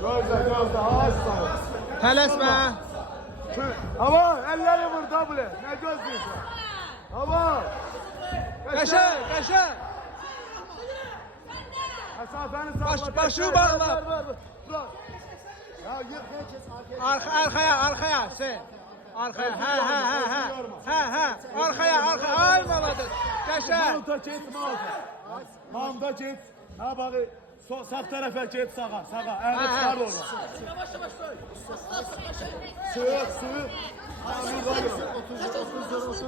Gözle ağaç sağ. Tələsmə. Ama elleri vur double. Ne gözlüyorsun? Ama. Qəşəng. Mesafeni sağla. Başı bağla. Ya yık herkes Arkaya sen. Arkaya. Hə. Arkaya. Ay maladır. Qəşəng. Malta git malta. Mamda git. Ha bağı. Sağ tarafa git sağa. Ahmet çıkar oradan. Sığ.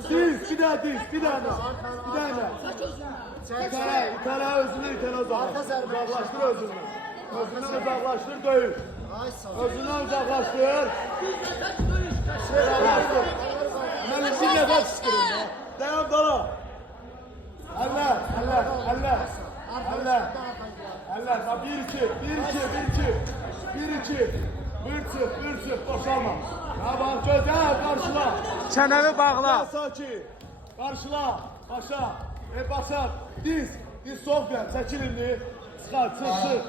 Diz. Bir daha. İtala özünü uzaklaştır özünü. Özünü uzaklaştır dövüş. Özünü uzaklaştır. Benim bir nefes çıkırım ya. Dayan dala. Eller. Bir iki. Bir çık. Boşalma. Ya bak gözler karşıla. Çənəni bağla. Sakin. Karşıla. Başa. Başa. Diz soğuk gel. Çekil indi. Çık.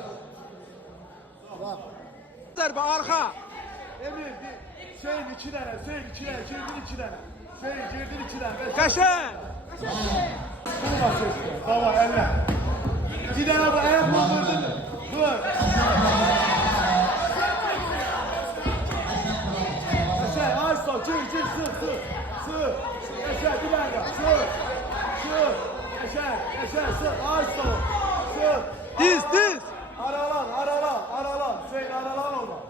Zərbə arxa. Emir Hüseyin iki tane. Girdin iki tane. Qəşəng. Bunu da çekti. Baba eller. Bir tane bu ayakla vurdun. Vur. Eşe ağaç sol. Çık. Sığ. Eşe bir tane. Sığ. Eşe sığ. Ağaç sol. Sığ. Diz. Aralan. Hüseyin aralan orada.